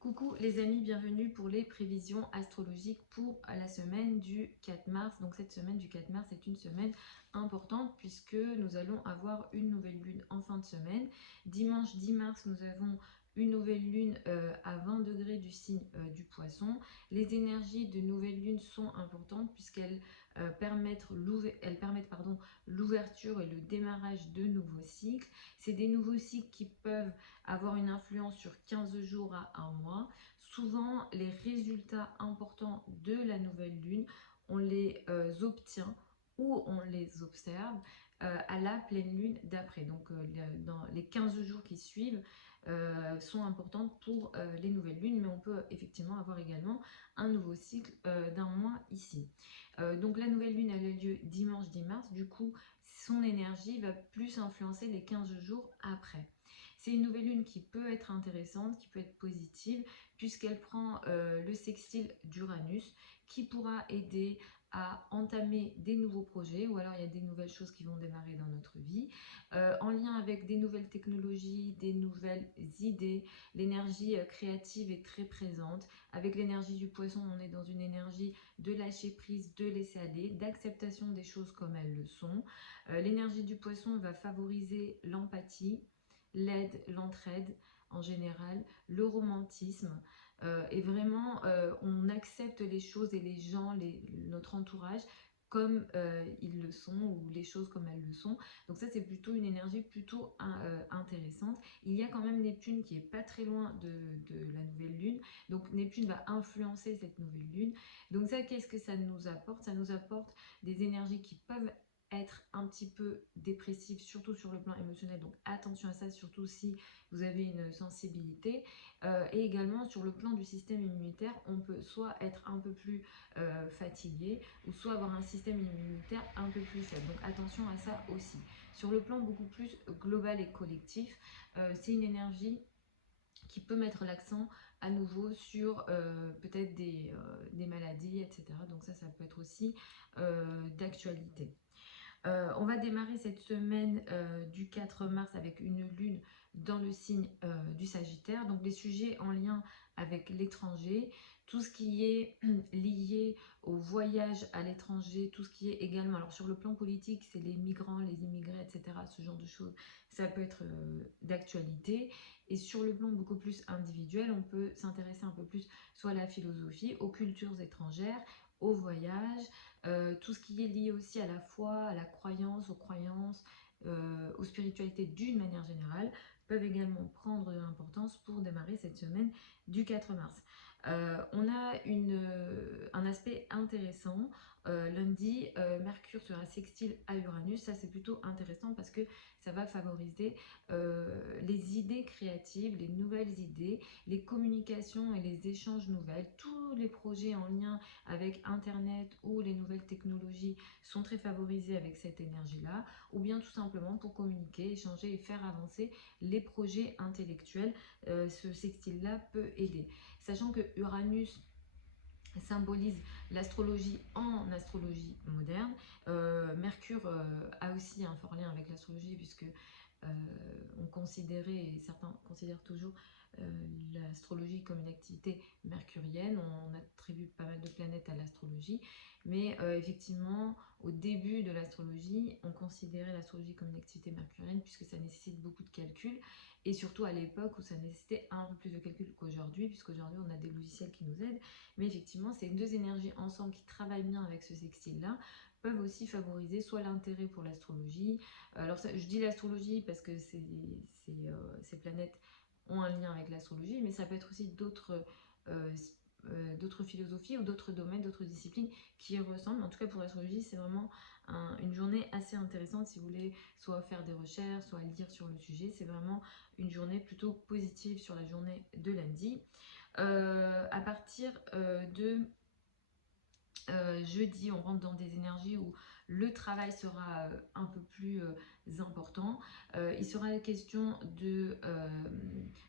Coucou les amis, bienvenue pour les prévisions astrologiques pour la semaine du 4 mars. Donc cette semaine du 4 mars est une semaine importante puisque nous allons avoir une nouvelle lune en fin de semaine. Dimanche 10 mars, nous avons une nouvelle lune à 20 degrés du signe du poisson. Les énergies de nouvelle lune sont importantes puisqu'elles permettent l'ouverture et le démarrage de nouveaux cycles. C'est des nouveaux cycles qui peuvent avoir une influence sur 15 jours à un mois. Souvent, les résultats importants de la nouvelle lune, on les obtient ou on les observe à la pleine lune d'après. Donc, dans les 15 jours qui suivent sont importantes pour les nouvelles lunes, mais on peut effectivement avoir également un nouveau cycle d'un mois ici. Donc, la nouvelle lune, elle a lieu dimanche 10 mars. Du coup, son énergie va plus influencer les 15 jours après. C'est une nouvelle lune qui peut être intéressante, qui peut être positive, puisqu'elle prend le sextile d'Uranus, qui pourra aider à entamer des nouveaux projets, ou alors il y a des nouvelles choses qui vont démarrer dans notre vie, en lien avec des nouvelles technologies, des nouvelles idées. L'énergie créative est très présente. Avec l'énergie du poisson, on est dans une énergie de lâcher prise, de laisser aller, d'acceptation des choses comme elles le sont. L'énergie du poisson va favoriser l'empathie, l'aide, l'entraide en général, le romantisme, et vraiment on accepte les choses et les gens, notre entourage comme ils le sont, ou les choses comme elles le sont. Donc ça, c'est plutôt une énergie plutôt intéressante. Il y a quand même Neptune qui est pas très loin de la nouvelle lune, donc Neptune va influencer cette nouvelle lune. Donc ça, qu'est-ce que ça nous apporte? Ça nous apporte des énergies qui peuvent être un petit peu dépressif, surtout sur le plan émotionnel, donc attention à ça, surtout si vous avez une sensibilité. Et également sur le plan du système immunitaire, on peut soit être un peu plus fatigué, ou soit avoir un système immunitaire un peu plus faible, donc attention à ça aussi. Sur le plan beaucoup plus global et collectif, c'est une énergie qui peut mettre l'accent à nouveau sur peut-être des maladies, etc. Donc ça peut être aussi d'actualité. On va démarrer cette semaine du 4 mars avec une lune dans le signe du Sagittaire. Donc les sujets en lien avec l'étranger, tout ce qui est lié au voyage à l'étranger, tout ce qui est également, alors sur le plan politique, c'est les migrants, les immigrés, etc. Ce genre de choses, ça peut être d'actualité. Et sur le plan beaucoup plus individuel, on peut s'intéresser un peu plus soit à la philosophie, aux cultures étrangères, au voyage, tout ce qui est lié aussi à la foi, à la croyance, aux croyances, aux spiritualités d'une manière générale, peuvent également prendre de l'importance pour démarrer cette semaine du 4 mars. On a un aspect intéressant. Lundi, Mercure sera sextile à Uranus. Ça, c'est plutôt intéressant parce que ça va favoriser les idées créatives, les nouvelles idées, les communications et les échanges nouvelles. Tous les projets en lien avec Internet ou les nouvelles technologies sont très favorisés avec cette énergie-là, ou bien tout simplement pour communiquer, échanger et faire avancer les projets intellectuels. Ce sextile-là peut aider. Sachant que Uranus symbolise l'astrologie en astrologie moderne. Mercure a aussi un fort lien avec l'astrologie puisque on considérait, et certains considèrent toujours, l'astrologie comme une activité mercurienne. On attribue pas mal de planètes à l'astrologie, mais effectivement, au début de l'astrologie, on considérait l'astrologie comme une activité mercurienne puisque ça nécessite beaucoup de calculs, et surtout à l'époque où ça nécessitait un peu plus de calculs qu'aujourd'hui, puisqu'aujourd'hui on a des logiciels qui nous aident. Mais effectivement, ces deux énergies ensemble qui travaillent bien avec ce sextile-là peuvent aussi favoriser soit l'intérêt pour l'astrologie. Alors ça, je dis l'astrologie parce que ces planètes ont un lien avec l'astrologie, mais ça peut être aussi d'autres philosophies ou d'autres domaines, d'autres disciplines qui y ressemblent. En tout cas, pour l'astrologie, c'est vraiment une journée assez intéressante si vous voulez soit faire des recherches, soit lire sur le sujet. C'est vraiment une journée plutôt positive sur la journée de lundi. À partir de jeudi, on rentre dans des énergies où le travail sera un peu plus important. Il sera question de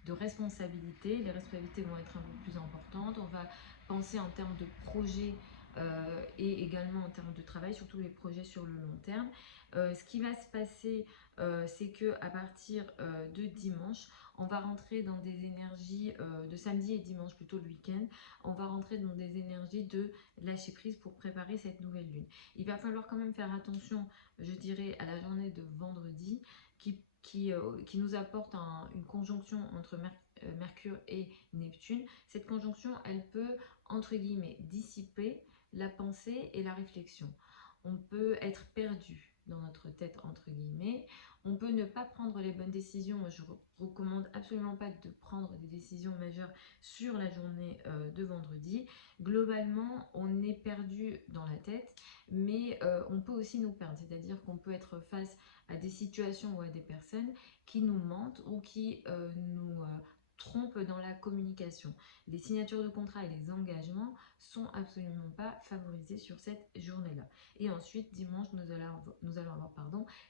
responsabilité. Les responsabilités vont être un peu plus importantes. On va penser en termes de projets et également en termes de travail, surtout les projets sur le long terme. Ce qui va se passer, c'est que à partir de dimanche, on va rentrer dans des énergies de samedi et dimanche, plutôt le week-end, on va rentrer dans des énergies de lâcher prise pour préparer cette nouvelle lune. Il va falloir quand même faire attention, je dirais, à la journée de vendredi qui nous apporte une conjonction entre Mercure et Neptune. Cette conjonction, elle peut, entre guillemets, dissiper la pensée et la réflexion. On peut être perdu dans notre tête, entre guillemets. On peut ne pas prendre les bonnes décisions. Moi, je recommande absolument pas de prendre des décisions majeures sur la journée de vendredi. Globalement, on est perdu dans la tête, mais on peut aussi nous perdre. C'est-à-dire qu'on peut être face à des situations ou à des personnes qui nous mentent ou qui nous trompent dans la communication. Les signatures de contrat et les engagements sont absolument pas favorisés sur cette journée-là. Et ensuite, dimanche, nous allons avoir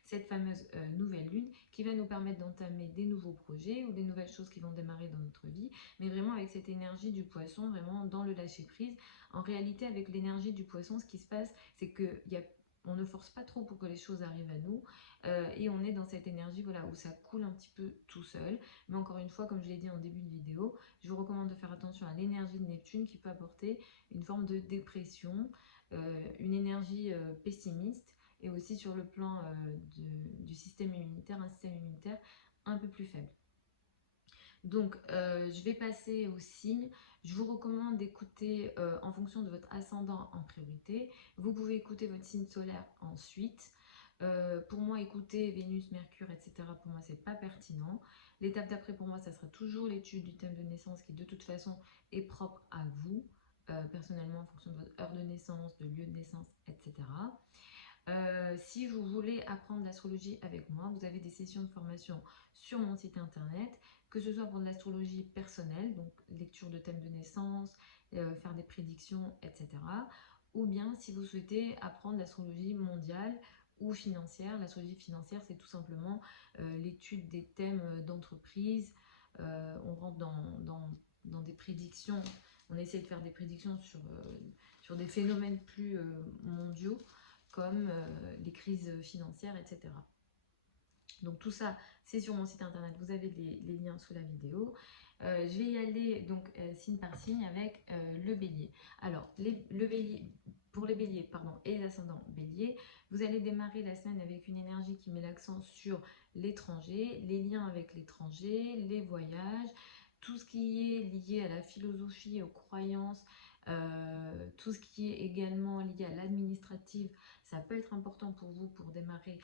cette fameuse nouvelle lune qui va nous permettre d'entamer des nouveaux projets ou des nouvelles choses qui vont démarrer dans notre vie, mais vraiment avec cette énergie du poisson, vraiment dans le lâcher-prise. En réalité, avec l'énergie du poisson, ce qui se passe, c'est que on ne force pas trop pour que les choses arrivent à nous et on est dans cette énergie voilà, où ça coule un petit peu tout seul. Mais encore une fois, comme je l'ai dit en début de vidéo, je vous recommande de faire attention à l'énergie de Neptune qui peut apporter une forme de dépression, une énergie pessimiste et aussi sur le plan du système immunitaire, un système immunitaire un peu plus faible. Donc, je vais passer aux signes. Je vous recommande d'écouter en fonction de votre ascendant en priorité. Vous pouvez écouter votre signe solaire ensuite. Pour moi, écouter Vénus, Mercure, etc., pour moi, c'est pas pertinent. L'étape d'après, pour moi, ça sera toujours l'étude du thème de naissance qui, de toute façon, est propre à vous, personnellement, en fonction de votre heure de naissance, de lieu de naissance, etc. Si vous voulez apprendre l'astrologie avec moi, vous avez des sessions de formation sur mon site internet, que ce soit pour de l'astrologie personnelle, donc lecture de thèmes de naissance, faire des prédictions, etc. Ou bien si vous souhaitez apprendre l'astrologie mondiale ou financière. L'astrologie financière, c'est tout simplement l'étude des thèmes d'entreprise. On rentre dans des prédictions, on essaie de faire des prédictions sur des phénomènes plus mondiaux comme les crises financières, etc. Donc tout ça, c'est sur mon site internet, vous avez les liens sous la vidéo. Je vais y aller donc signe par signe avec le bélier. Alors, pour les béliers et les ascendants béliers, vous allez démarrer la semaine avec une énergie qui met l'accent sur l'étranger, les liens avec l'étranger, les voyages, tout ce qui est lié à la philosophie, aux croyances, tout ce qui est également lié à l'administratif, ça peut être important pour vous pour démarrer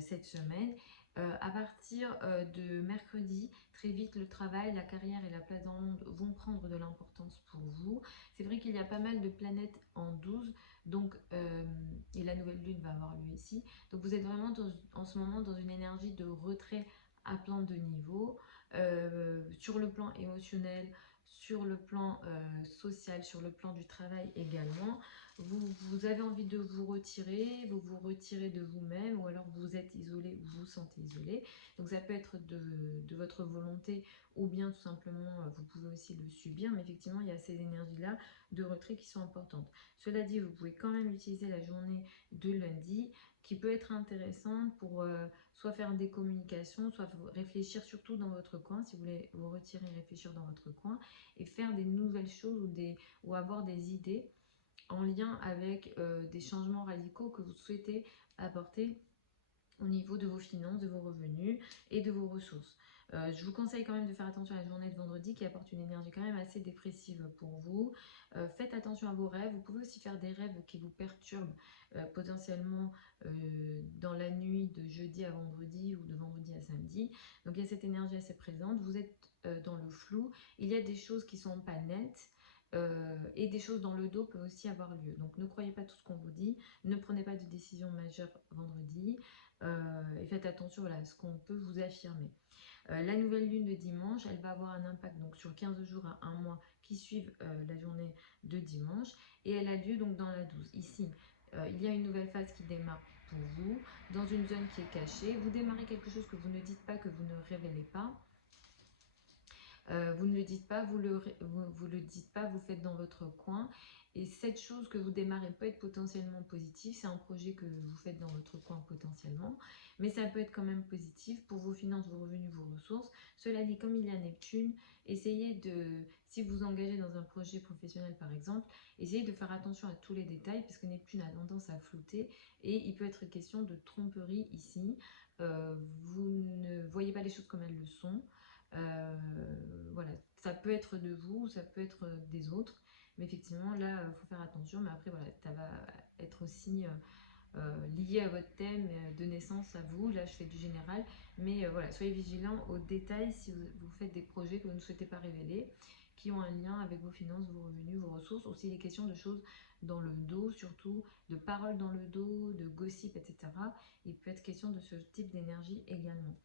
cette semaine. À partir de mercredi, très vite, le travail, la carrière et la place dans le monde vont prendre de l'importance pour vous. C'est vrai qu'il y a pas mal de planètes en 12, donc, et la nouvelle lune va avoir lieu ici. Donc vous êtes vraiment en ce moment dans une énergie de retrait à plein de niveaux, sur le plan émotionnel, sur le plan social, sur le plan du travail également. Vous avez envie de vous retirez de vous-même, ou alors vous êtes isolé ou vous vous sentez isolé. Donc ça peut être de votre volonté, ou bien tout simplement vous pouvez aussi le subir, mais effectivement il y a ces énergies-là de retrait qui sont importantes. Cela dit, vous pouvez quand même utiliser la journée de lundi qui peut être intéressante pour soit faire des communications, soit réfléchir surtout dans votre coin, si vous voulez vous retirer et réfléchir dans votre coin, et faire des nouvelles choses ou avoir des idées en lien avec des changements radicaux que vous souhaitez apporter au niveau de vos finances, de vos revenus et de vos ressources. Je vous conseille quand même de faire attention à la journée de vendredi qui apporte une énergie quand même assez dépressive pour vous. Faites attention à vos rêves. Vous pouvez aussi faire des rêves qui vous perturbent potentiellement dans la nuit de jeudi à vendredi ou de vendredi à samedi. Donc il y a cette énergie assez présente. Vous êtes dans le flou. Il y a des choses qui ne sont pas nettes. Et des choses dans le dos peuvent aussi avoir lieu. Donc ne croyez pas tout ce qu'on vous dit. Ne prenez pas de décision majeure vendredi. Et faites attention à ce qu'on peut vous affirmer. La nouvelle lune de dimanche, elle va avoir un impact donc, sur 15 jours à 1 mois qui suivent la journée de dimanche. Et elle a lieu donc dans la 12. Ici, il y a une nouvelle phase qui démarre pour vous, dans une zone qui est cachée. Vous démarrez quelque chose que vous ne dites pas, que vous ne révélez pas. Vous ne le dites pas, vous le dites pas, vous faites dans votre coin. Et cette chose que vous démarrez peut être potentiellement positive. C'est un projet que vous faites dans votre coin potentiellement. Mais ça peut être quand même positif pour vos finances, vos revenus, vos ressources. Cela dit, comme il y a Neptune, essayez de, si vous vous engagez dans un projet professionnel par exemple, essayez de faire attention à tous les détails parce que Neptune a tendance à flouter et il peut être question de tromperie ici. Vous ne voyez pas les choses comme elles le sont. Voilà, ça peut être de vous, ça peut être des autres, mais effectivement là, il faut faire attention. Mais après, voilà, ça va être aussi lié à votre thème de naissance à vous. Là, je fais du général, mais voilà, soyez vigilants aux détails si vous faites des projets que vous ne souhaitez pas révéler, qui ont un lien avec vos finances, vos revenus, vos ressources. Aussi les questions de choses dans le dos, surtout de paroles dans le dos, de gossip, etc. Il peut être question de ce type d'énergie également.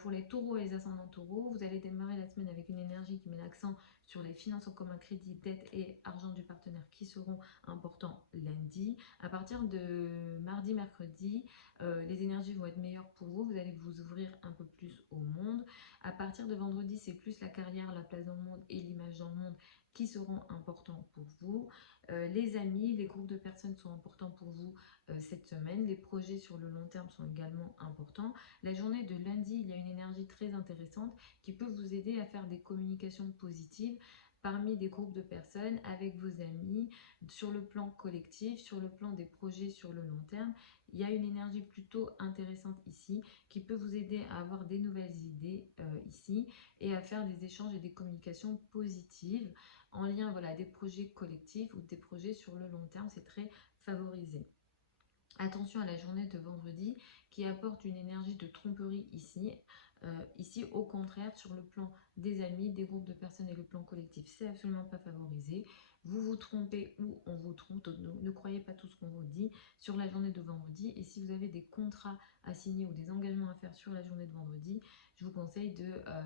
Pour les taureaux et les ascendants taureaux, vous allez démarrer la semaine avec une énergie qui met l'accent sur les finances en commun, crédit, dette et argent du partenaire qui seront importants lundi. À partir de mardi, mercredi, les énergies vont être meilleures pour vous. Vous allez vous ouvrir un peu plus au monde. À partir de vendredi, c'est plus la carrière, la place dans le monde et l'image dans le monde qui seront importants pour vous. Les amis, les groupes de personnes sont importants pour vous cette semaine. Les projets sur le long terme sont également importants. La journée de lundi, il y a une énergie très intéressante qui peut vous aider à faire des communications positives parmi des groupes de personnes, avec vos amis, sur le plan collectif, sur le plan des projets sur le long terme. Il y a une énergie plutôt intéressante ici qui peut vous aider à avoir des nouvelles idées ici et à faire des échanges et des communications positives en lien, voilà, des projets collectifs ou des projets sur le long terme. C'est très favorisé. Attention à la journée de vendredi qui apporte une énergie de tromperie ici. Ici, au contraire, sur le plan des amis, des groupes de personnes et le plan collectif, c'est absolument pas favorisé. Vous vous trompez ou on vous trompe, donc ne croyez pas tout ce qu'on vous dit sur la journée de vendredi. Et si vous avez des contrats à signer ou des engagements à faire sur la journée de vendredi, je vous conseille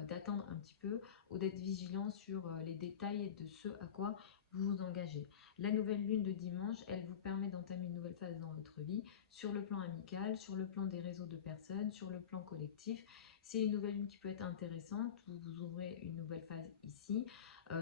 d'attendre un petit peu ou d'être vigilant sur les détails de ce à quoi vous vous engagez. La nouvelle lune de dimanche, elle vous permet d'entamer une nouvelle phase dans votre vie, sur le plan amical, sur le plan des réseaux de personnes, sur le plan collectif. C'est une nouvelle lune qui peut être intéressante. Vous vous ouvrez une nouvelle phase ici,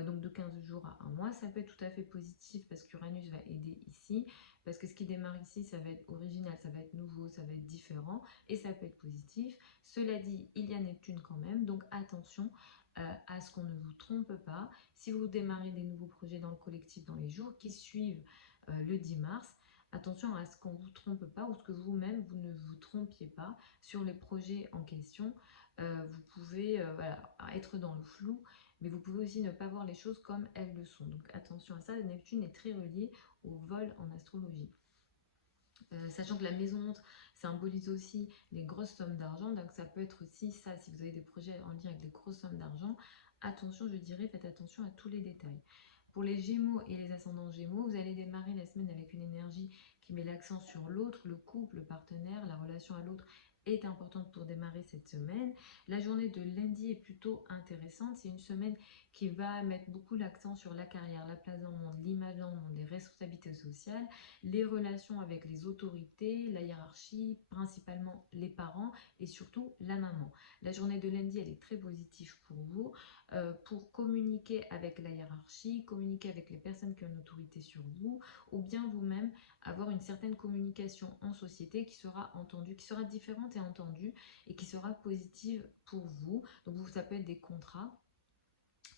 donc de 15 jours à 1 mois. Ça peut être tout à fait positif parce qu'Uranus va aider ici, parce que ce qui démarre ici, ça va être original, ça va être nouveau, ça va être différent, et ça peut être positif. Cela dit, il y a Neptune quand même, donc attention à ce qu'on ne vous trompe pas. Si vous démarrez des nouveaux projets dans le collectif dans les jours qui suivent le 10 mars, attention à ce qu'on ne vous trompe pas ou ce que vous-même, vous ne vous trompiez pas sur les projets en question. Vous pouvez voilà, être dans le flou, mais vous pouvez aussi ne pas voir les choses comme elles le sont. Donc attention à ça, Neptune est très relié au vol en astrologie. Sachant que la maison montre symbolise aussi les grosses sommes d'argent, donc ça peut être aussi ça, si vous avez des projets en lien avec des grosses sommes d'argent, attention, je dirais, faites attention à tous les détails. Pour les Gémeaux et les ascendants Gémeaux, vous allez démarrer la semaine avec une énergie qui met l'accent sur l'autre, le couple, le partenaire, la relation à l'autre est importante pour démarrer cette semaine. La journée de lundi est plutôt intéressante. C'est une semaine qui va mettre beaucoup l'accent sur la carrière, la place dans le monde, l'image dans le monde, les responsabilités sociales, les relations avec les autorités, la hiérarchie, principalement les parents et surtout la maman. La journée de lundi, elle est très positive pour vous, pour communiquer avec la hiérarchie, communiquer avec les personnes qui ont une autorité sur vous, ou bien vous-même avoir une certaine communication en société qui sera entendue, qui sera différente et entendue et qui sera positive pour vous. Donc ça peut être des contrats.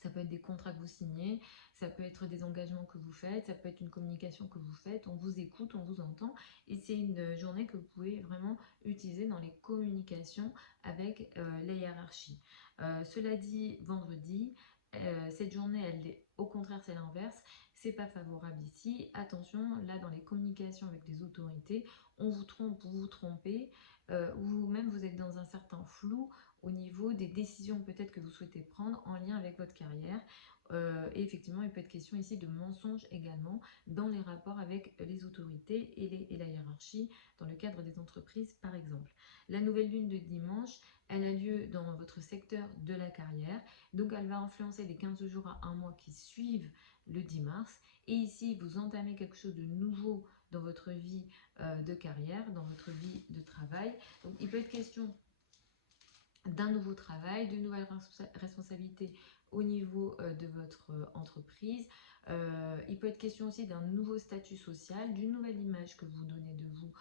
Ça peut être des contrats que vous signez, ça peut être des engagements que vous faites, ça peut être une communication que vous faites, on vous écoute, on vous entend. Et c'est une journée que vous pouvez vraiment utiliser dans les communications avec la hiérarchie. Cela dit, vendredi, cette journée, au contraire, c'est l'inverse. C'est pas favorable ici. Attention, là, dans les communications avec les autorités, on vous trompe, vous vous trompez, ou vous-même vous êtes dans un certain flou au niveau des décisions peut-être que vous souhaitez prendre en lien avec votre carrière. Et effectivement, il peut être question ici de mensonges également dans les rapports avec les autorités et la hiérarchie dans le cadre des entreprises par exemple. La nouvelle lune de dimanche, elle a lieu dans votre secteur de la carrière, donc elle va influencer les 15 jours à 1 mois qui suivent le 10 mars. Et ici, vous entamez quelque chose de nouveau dans votre vie de carrière, dans votre vie de travail. Donc il peut être question d'un nouveau travail, de nouvelles responsabilités au niveau de votre entreprise. Il peut être question aussi d'un nouveau statut social, d'une nouvelle image que vous donnez de vous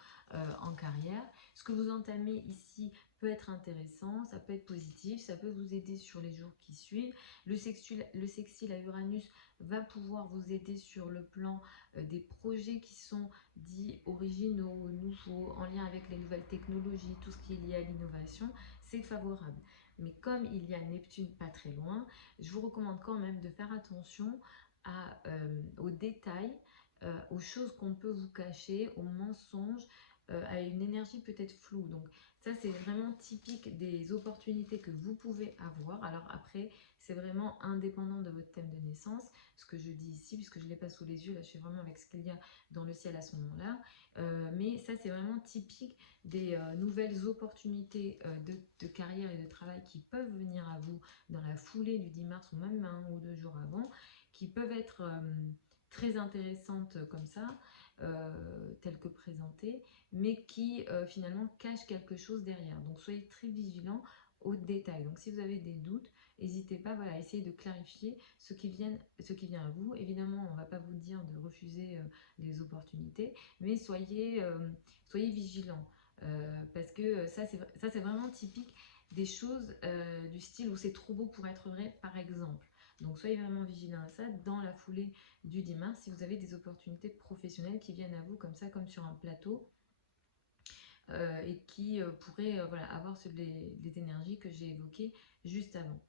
en carrière. Ce que vous entamez ici peut être intéressant, ça peut être positif, ça peut vous aider sur les jours qui suivent. Le sextile à Uranus va pouvoir vous aider sur le plan des projets qui sont dits originaux, nouveaux, en lien avec les nouvelles technologies, tout ce qui est lié à l'innovation, c'est favorable. Mais comme il y a Neptune pas très loin, je vous recommande quand même de faire attention aux détails, aux choses qu'on peut vous cacher, aux mensonges, à une énergie peut-être floue. Donc ça, c'est vraiment typique des opportunités que vous pouvez avoir. Alors après, c'est vraiment indépendant de votre thème de naissance, ce que je dis ici, puisque je ne l'ai pas sous les yeux, là je suis vraiment avec ce qu'il y a dans le ciel à ce moment-là. Mais ça, c'est vraiment typique des nouvelles opportunités de carrière et de travail qui peuvent venir à vous dans la foulée du 10 mars ou même 1 ou 2 jours avant, qui peuvent être très intéressantes comme ça, telles que présentées, mais qui finalement cachent quelque chose derrière. Donc soyez très vigilants aux détails. Donc si vous avez des doutes, n'hésitez pas à essayer de clarifier ce qui vient à vous. Évidemment, on ne va pas vous dire de refuser les opportunités, mais soyez vigilants. Parce que ça c'est vraiment typique des choses du style où c'est trop beau pour être vrai, par exemple. Donc soyez vraiment vigilants à ça dans la foulée du 10 mars si vous avez des opportunités professionnelles qui viennent à vous comme ça, comme sur un plateau, et qui pourraient avoir les énergies que j'ai évoquées juste avant.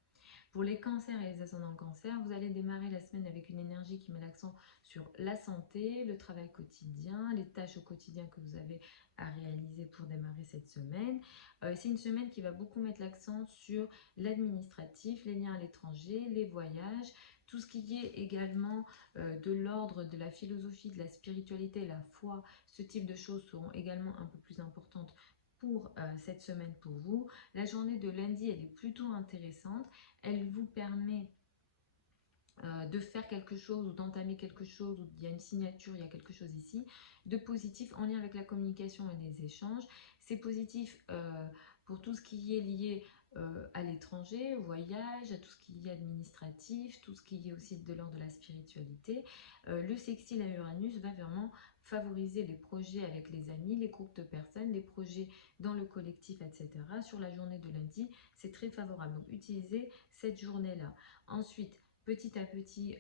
Pour les cancers et les ascendants cancers, vous allez démarrer la semaine avec une énergie qui met l'accent sur la santé, le travail quotidien, les tâches au quotidien que vous avez à réaliser pour démarrer cette semaine. C'est une semaine qui va beaucoup mettre l'accent sur l'administratif, les liens à l'étranger, les voyages, tout ce qui est également de l'ordre de la philosophie, de la spiritualité, la foi. Ce type de choses seront également un peu plus importantes pour cette semaine pour vous. La journée de lundi, elle est plutôt intéressante. Elle vous permet de faire quelque chose ou d'entamer quelque chose, ou il y a une signature, il y a quelque chose ici, de positif en lien avec la communication et les échanges. C'est positif pour tout ce qui est lié à l'étranger, au voyage, à tout ce qui est administratif, tout ce qui est aussi de l'ordre de la spiritualité. Le sextile à Uranus va vraiment favoriser les projets avec les amis, les groupes de personnes, les projets dans le collectif, etc. Sur la journée de lundi, c'est très favorable. Donc, utilisez cette journée-là. Ensuite, petit à petit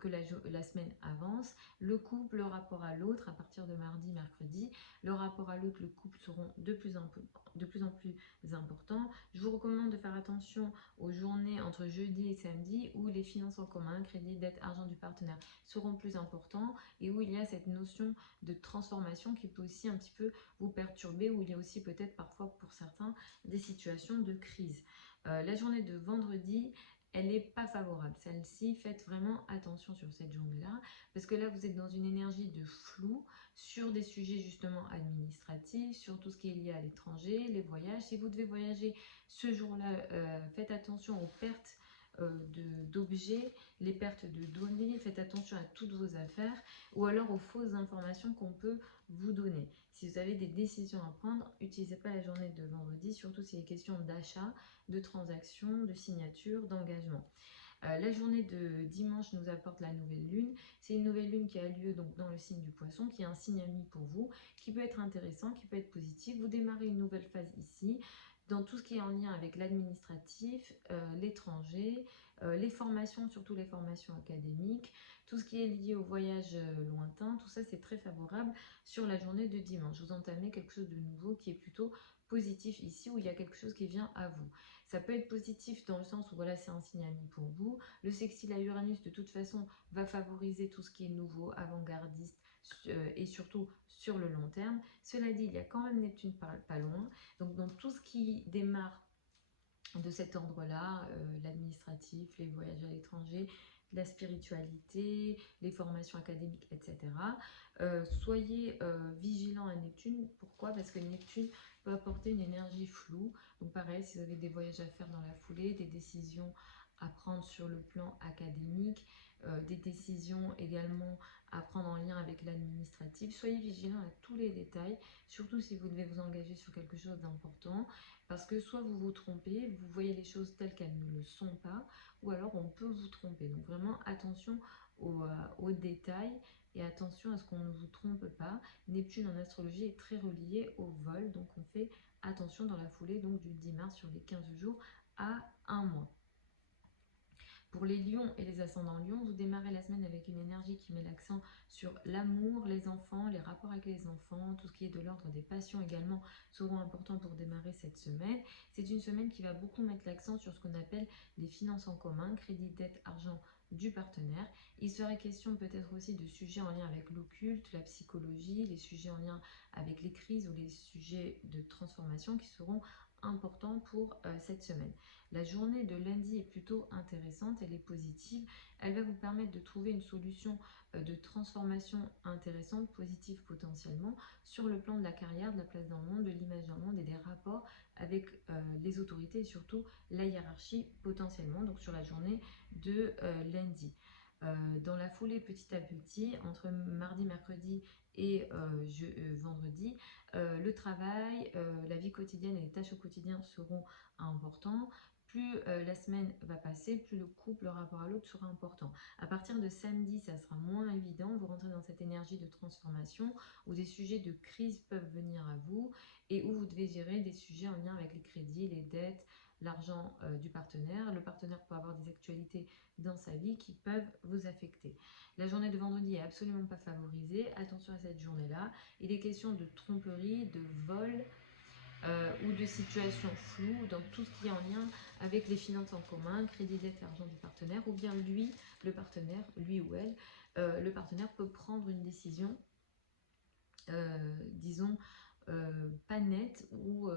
que la semaine avance, le couple, le rapport à l'autre, à partir de mardi, mercredi, le rapport à l'autre, le couple seront de plus en plus importants. Je vous recommande de faire attention aux journées entre jeudi et samedi où les finances en commun, crédit, dette, argent du partenaire seront plus importants et où il y a cette notion de transformation qui peut aussi un petit peu vous perturber, où il y a aussi peut-être parfois pour certains des situations de crise. La journée de vendredi, elle n'est pas favorable. Celle-ci, faites vraiment attention sur cette journée-là, parce que là, vous êtes dans une énergie de flou sur des sujets justement administratifs, sur tout ce qui est lié à l'étranger, les voyages. Si vous devez voyager ce jour-là, faites attention aux pertes d'objets, les pertes de données, faites attention à toutes vos affaires, ou alors aux fausses informations qu'on peut vous donner. Si vous avez des décisions à prendre, n'utilisez pas la journée de vendredi, surtout si il est question d'achat, de transactions, de signatures, d'engagement. La journée de dimanche nous apporte la nouvelle lune. C'est une nouvelle lune qui a lieu donc dans le signe du poisson, qui est un signe ami pour vous, qui peut être intéressant, qui peut être positif. Vous démarrez une nouvelle phase ici, dans tout ce qui est en lien avec l'administratif, l'étranger, les formations, surtout les formations académiques, tout ce qui est lié au voyage lointain, tout ça c'est très favorable sur la journée de dimanche. Vous entamez quelque chose de nouveau qui est plutôt positif ici, où il y a quelque chose qui vient à vous. Ça peut être positif dans le sens où voilà, c'est un signe ami pour vous. Le sextile à Uranus, de toute façon, va favoriser tout ce qui est nouveau, avant-gardiste et surtout sur le long terme. Cela dit, il y a quand même Neptune pas loin. Donc, dans tout ce qui démarre de cet ordre-là, l'administratif, les voyages à l'étranger, la spiritualité, les formations académiques, etc. Soyez vigilants à Neptune. Pourquoi? Parce que Neptune peut apporter une énergie floue. Donc pareil, si vous avez des voyages à faire dans la foulée, des décisions à prendre sur le plan académique, des décisions également à prendre en lien avec l'administratif. Soyez vigilant à tous les détails, surtout si vous devez vous engager sur quelque chose d'important, parce que soit vous vous trompez, vous voyez les choses telles qu'elles ne le sont pas, ou alors on peut vous tromper. Donc vraiment attention aux détails et attention à ce qu'on ne vous trompe pas. Neptune en astrologie est très relié au vol, donc on fait attention dans la foulée donc du 10 mars sur les 15 jours à un mois. Pour les lions et les ascendants lions, vous démarrez la semaine avec une énergie qui met l'accent sur l'amour, les enfants, les rapports avec les enfants, tout ce qui est de l'ordre des passions également seront importants pour démarrer cette semaine. C'est une semaine qui va beaucoup mettre l'accent sur ce qu'on appelle les finances en commun, crédit, dette, argent du partenaire. Il serait question peut-être aussi de sujets en lien avec l'occulte, la psychologie, les sujets en lien avec les crises ou les sujets de transformation qui seront importants pour cette semaine. La journée de lundi est plutôt intéressante, elle est positive. Elle va vous permettre de trouver une solution de transformation intéressante, positive potentiellement, sur le plan de la carrière, de la place dans le monde, de l'image dans le monde et des rapports avec les autorités et surtout la hiérarchie potentiellement, donc sur la journée de lundi. Dans la foulée, petit à petit, entre mardi, mercredi et vendredi, le travail, la vie quotidienne et les tâches au quotidien seront importants. Plus la semaine va passer, plus le couple, le rapport à l'autre sera important. À partir de samedi, ça sera moins évident. Vous rentrez dans cette énergie de transformation où des sujets de crise peuvent venir à vous et où vous devez gérer des sujets en lien avec les crédits, les dettes, l'argent du partenaire. Le partenaire peut avoir des actualités dans sa vie qui peuvent vous affecter. La journée de vendredi est absolument pas favorisée. Attention à cette journée-là. Il est question de tromperie, de vol, ou de situations floues dans tout ce qui est en lien avec les finances en commun, crédit, dette, argent du partenaire, ou bien lui, le partenaire, lui ou elle, le partenaire peut prendre une décision, disons, pas nette, ou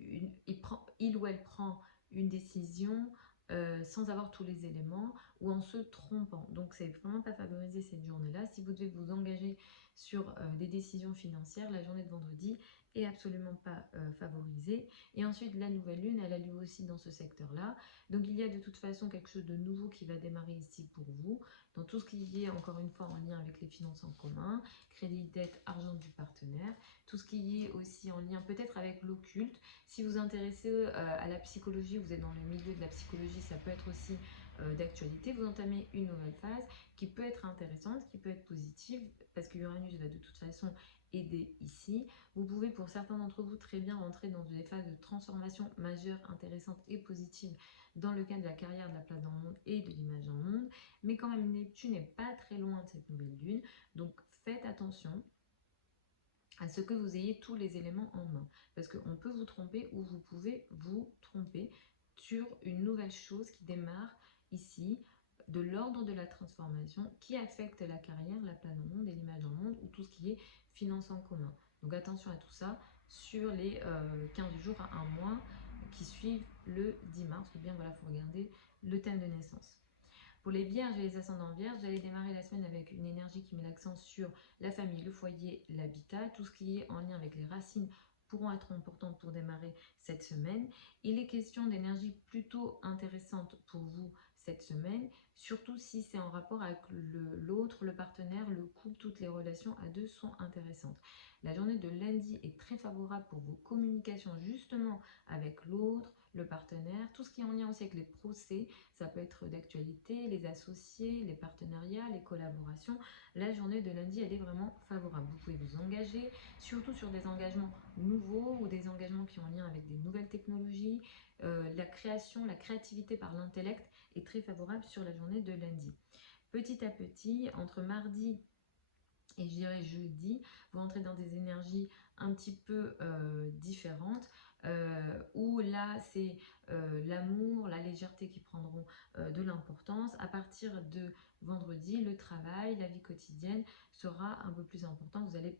il ou elle prend une décision sans avoir tous les éléments ou en se trompant. Donc c'est vraiment pas favoriser cette journée-là. Si vous devez vous engager sur des décisions financières, la journée de vendredi est absolument pas favorisée. Et ensuite la nouvelle lune, elle a lieu aussi dans ce secteur-là. Donc il y a de toute façon quelque chose de nouveau qui va démarrer ici pour vous, dans tout ce qui est encore une fois en lien avec les finances en commun, crédit, dette, argent du partenaire, tout ce qui est aussi en lien peut-être avec l'occulte. Si vous vous intéressez à la psychologie, vous êtes dans le milieu de la psychologie, ça peut être aussi d'actualité. Vous entamez une nouvelle phase qui peut être intéressante, qui peut être positive, parce que Uranus va de toute façon aider ici. Vous pouvez pour certains d'entre vous très bien rentrer dans des phases de transformation majeure, intéressante et positive dans le cadre de la carrière, de la place dans le monde et de l'image dans le monde. Mais quand même, Neptune n'est pas très loin de cette nouvelle lune, donc faites attention à ce que vous ayez tous les éléments en main. Parce qu'on peut vous tromper ou vous pouvez vous tromper sur une nouvelle chose qui démarre ici, de l'ordre de la transformation, qui affecte la carrière, la place dans le monde et l'image dans le monde, ou tout ce qui est finance en commun. Donc attention à tout ça sur les 15 jours à un mois qui suivent le 10 mars, ou bien voilà, il faut regarder le thème de naissance. Pour les vierges et les ascendants vierges, vous allez démarrer la semaine avec une énergie qui met l'accent sur la famille, le foyer, l'habitat, tout ce qui est en lien avec les racines pourront être importantes pour démarrer cette semaine. Il est question d'énergie plutôt intéressante pour vous cette semaine, surtout si c'est en rapport avec l'autre, le partenaire, le couple, toutes les relations à deux sont intéressantes. La journée de lundi est très favorable pour vos communications justement avec l'autre, le partenaire, tout ce qui est en lien aussi avec les procès, ça peut être d'actualité, les associés, les partenariats, les collaborations. La journée de lundi, elle est vraiment favorable. Vous pouvez vous engager, surtout sur des engagements nouveaux ou des engagements qui ont lien avec des nouvelles technologies. La création, la créativité par l'intellect est très favorable sur la journée de lundi. Petit à petit, entre mardi et je dirais jeudi, vous entrez dans des énergies un petit peu différentes, où là c'est l'amour, la légèreté qui prendront de l'importance. À partir de vendredi, le travail, la vie quotidienne sera un peu plus important. Vous allez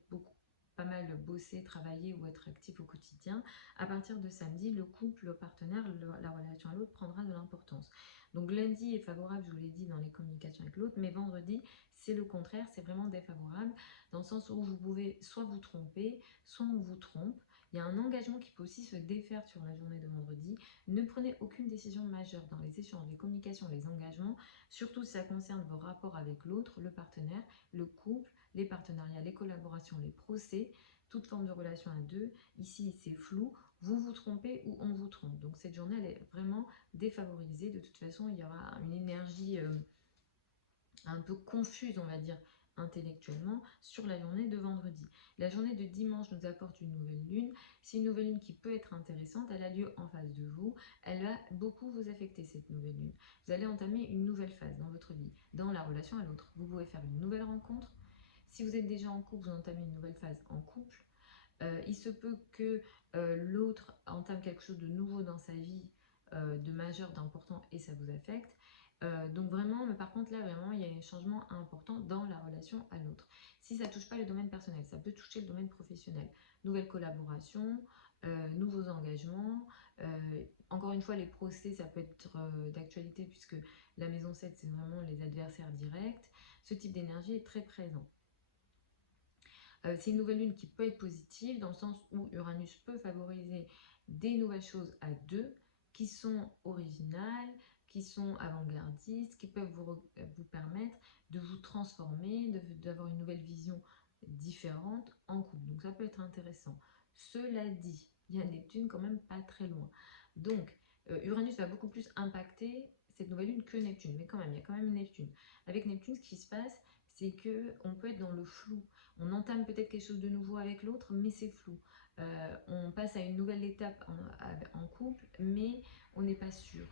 pas mal bosser, travailler ou être actif au quotidien. À partir de samedi, le couple, le partenaire, la relation à l'autre prendra de l'importance. Donc lundi est favorable, je vous l'ai dit, dans les communications avec l'autre, mais vendredi, c'est le contraire, c'est vraiment défavorable, dans le sens où vous pouvez soit vous tromper, soit on vous trompe. Il y a un engagement qui peut aussi se défaire sur la journée de vendredi. Ne prenez aucune décision majeure dans les échanges, les communications, les engagements, surtout si ça concerne vos rapports avec l'autre, le partenaire, le couple, les partenariats, les collaborations, les procès, toute forme de relation à deux. Ici, c'est flou, vous vous trompez ou on vous trompe. Donc cette journée, elle est vraiment défavorisée. De toute façon, il y aura une énergie un peu confuse, on va dire, intellectuellement sur la journée de vendredi. La journée de dimanche nous apporte une nouvelle lune. C'est une nouvelle lune qui peut être intéressante, elle a lieu en face de vous, elle va beaucoup vous affecter cette nouvelle lune. Vous allez entamer une nouvelle phase dans votre vie, dans la relation à l'autre. Vous pouvez faire une nouvelle rencontre. Si vous êtes déjà en couple, vous entamez une nouvelle phase en couple. Il se peut que l'autre entame quelque chose de nouveau dans sa vie, de majeur, d'important, et ça vous affecte. Donc vraiment, mais par contre là vraiment il y a un changement important dans la relation à l'autre. Si ça ne touche pas le domaine personnel, ça peut toucher le domaine professionnel. Nouvelle collaboration, nouveaux engagements. Encore une fois, les procès, ça peut être d'actualité puisque la maison 7, c'est vraiment les adversaires directs. Ce type d'énergie est très présent. C'est une nouvelle lune qui peut être positive dans le sens où Uranus peut favoriser des nouvelles choses à deux qui sont originales, qui sont avant-gardistes, qui peuvent vous permettre de vous transformer, d'avoir une nouvelle vision différente en couple. Donc ça peut être intéressant. Cela dit, il y a Neptune quand même pas très loin. Donc Uranus va beaucoup plus impacter cette nouvelle lune que Neptune. Mais quand même, il y a quand même Neptune. Avec Neptune, ce qui se passe, c'est qu'on peut être dans le flou. On entame peut-être quelque chose de nouveau avec l'autre, mais c'est flou. On passe à une nouvelle étape en couple, mais on n'est pas sûr.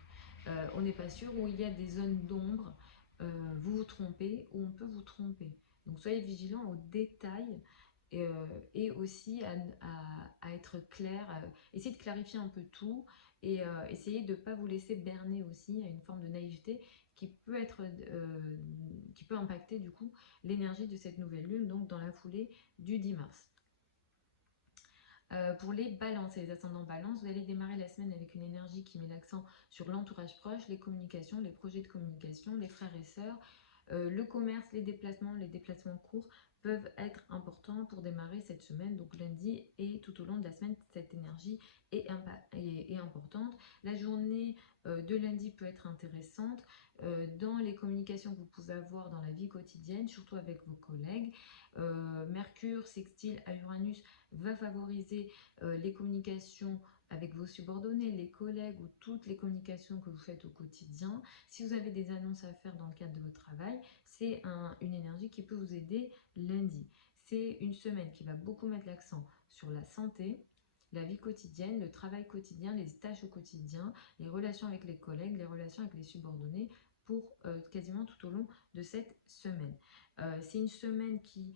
On n'est pas sûr, où il y a des zones d'ombre, vous vous trompez ou on peut vous tromper. Donc soyez vigilants aux détails et aussi à être clair, essayez de clarifier un peu tout et essayez de ne pas vous laisser berner aussi à une forme de naïveté qui peut impacter du coup l'énergie de cette nouvelle lune, donc dans la foulée du 10 mars. Pour les balances et les ascendants balance, vous allez démarrer la semaine avec une énergie qui met l'accent sur l'entourage proche, les communications, les projets de communication, les frères et sœurs, le commerce, les déplacements courts peuvent être importants pour démarrer cette semaine, donc lundi et tout au long de la semaine, cette énergie est importante. La journée de lundi peut être intéressante dans les communications que vous pouvez avoir dans la vie quotidienne, surtout avec vos collègues. Mercure sextile à Uranus va favoriser les communications avec vos subordonnés, les collègues ou toutes les communications que vous faites au quotidien. Si vous avez des annonces à faire dans le cadre de votre travail, c'est une énergie qui peut vous aider lundi. C'est une semaine qui va beaucoup mettre l'accent sur la santé, la vie quotidienne, le travail quotidien, les tâches au quotidien, les relations avec les collègues, les relations avec les subordonnés pour quasiment tout au long de cette semaine. C'est une semaine qui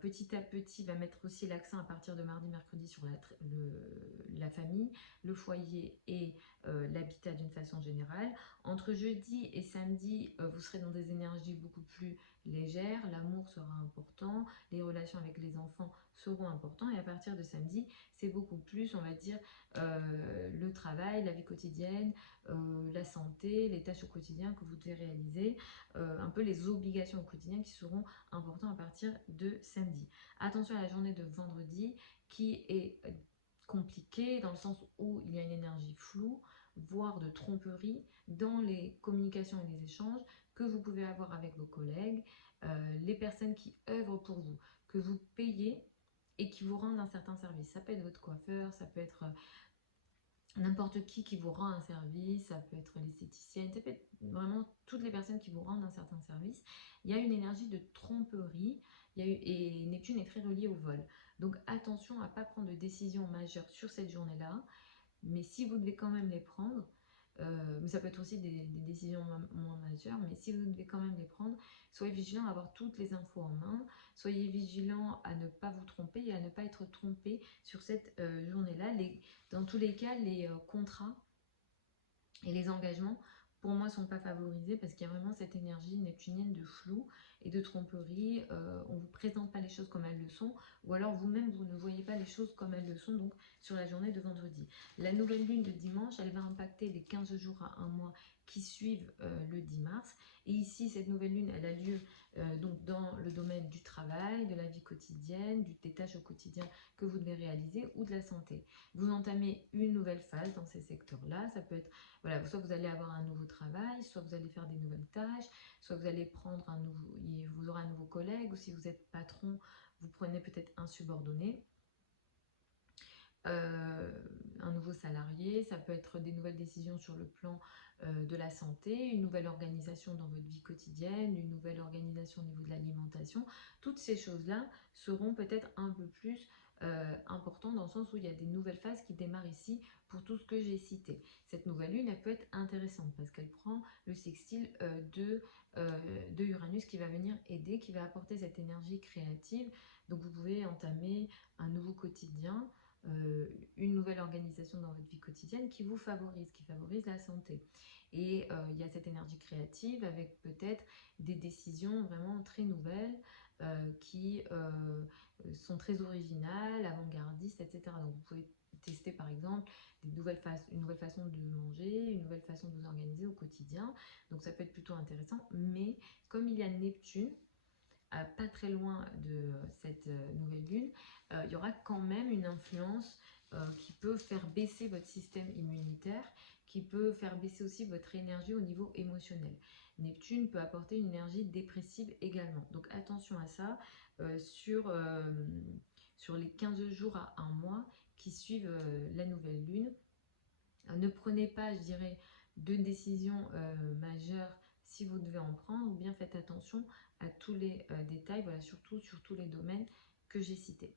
petit à petit va mettre aussi l'accent à partir de mardi, mercredi sur la famille, le foyer et l'habitat d'une façon générale. Entre jeudi et samedi, vous serez dans des énergies beaucoup plus légères, l'amour sera important, les relations avec les enfants seront importants et à partir de samedi, c'est beaucoup plus, on va dire, le travail, la vie quotidienne, la santé, les tâches au quotidien que vous devez réaliser, un peu les obligations au quotidien qui seront importantes à partir de samedi. Attention à la journée de vendredi qui est compliquée dans le sens où il y a une énergie floue, voire de tromperie dans les communications et les échanges que vous pouvez avoir avec vos collègues, les personnes qui œuvrent pour vous, que vous payez et qui vous rendent un certain service. Ça peut être votre coiffeur, ça peut être n'importe qui vous rend un service, ça peut être l'esthéticienne, ça peut être vraiment toutes les personnes qui vous rendent un certain service. Il y a une énergie de tromperie et Neptune est très relié au vol. Donc attention à ne pas prendre de décisions majeures sur cette journée-là, mais si vous devez quand même les prendre, mais ça peut être aussi des décisions moins majeures, mais si vous devez quand même les prendre, soyez vigilant à avoir toutes les infos en main, soyez vigilant à ne pas vous tromper et à ne pas être trompé sur cette journée-là. Dans tous les cas, les contrats et les engagements, pour moi, ne sont pas favorisés parce qu'il y a vraiment cette énergie neptunienne de flou et de tromperie. On ne vous présente pas les choses comme elles le sont, ou alors vous-même, vous ne voyez pas les choses comme elles le sont, donc sur la journée de vendredi. La nouvelle lune de dimanche, elle va impacter les 15 jours à un mois qui suivent le 10 mars. Et ici, cette nouvelle lune, elle a lieu donc dans le domaine du travail, de la vie quotidienne, des tâches au quotidien que vous devez réaliser ou de la santé. Vous entamez une nouvelle phase dans ces secteurs-là. Ça peut être, voilà, soit vous allez avoir un nouveau travail, soit vous allez faire des nouvelles tâches, soit vous allez prendre vous aurez un nouveau collègue, ou si vous êtes patron, vous prenez peut-être un subordonné. Un nouveau salarié, ça peut être des nouvelles décisions sur le plan de la santé, une nouvelle organisation dans votre vie quotidienne, une nouvelle organisation au niveau de l'alimentation. Toutes ces choses-là seront peut-être un peu plus importantes dans le sens où il y a des nouvelles phases qui démarrent ici pour tout ce que j'ai cité. Cette nouvelle lune, elle peut être intéressante parce qu'elle prend le sextile de Uranus qui va venir aider, qui va apporter cette énergie créative. Donc vous pouvez entamer un nouveau quotidien, une nouvelle organisation dans votre vie quotidienne qui favorise la santé. Et il y a cette énergie créative avec peut-être des décisions vraiment très nouvelles qui sont très originales, avant-gardistes, etc. Donc vous pouvez tester par exemple une nouvelle façon de manger, une nouvelle façon de vous organiser au quotidien. Donc ça peut être plutôt intéressant, mais comme il y a Neptune, pas très loin de cette nouvelle lune, il y aura quand même une influence qui peut faire baisser votre système immunitaire, qui peut faire baisser aussi votre énergie au niveau émotionnel. Neptune peut apporter une énergie dépressive également. Donc attention à ça sur les 15 jours à un mois qui suivent la nouvelle lune. Ne prenez pas, je dirais, de décisions majeures si vous devez en prendre, ou bien faites attention à tous les détails, voilà, surtout sur tous les domaines que j'ai cités.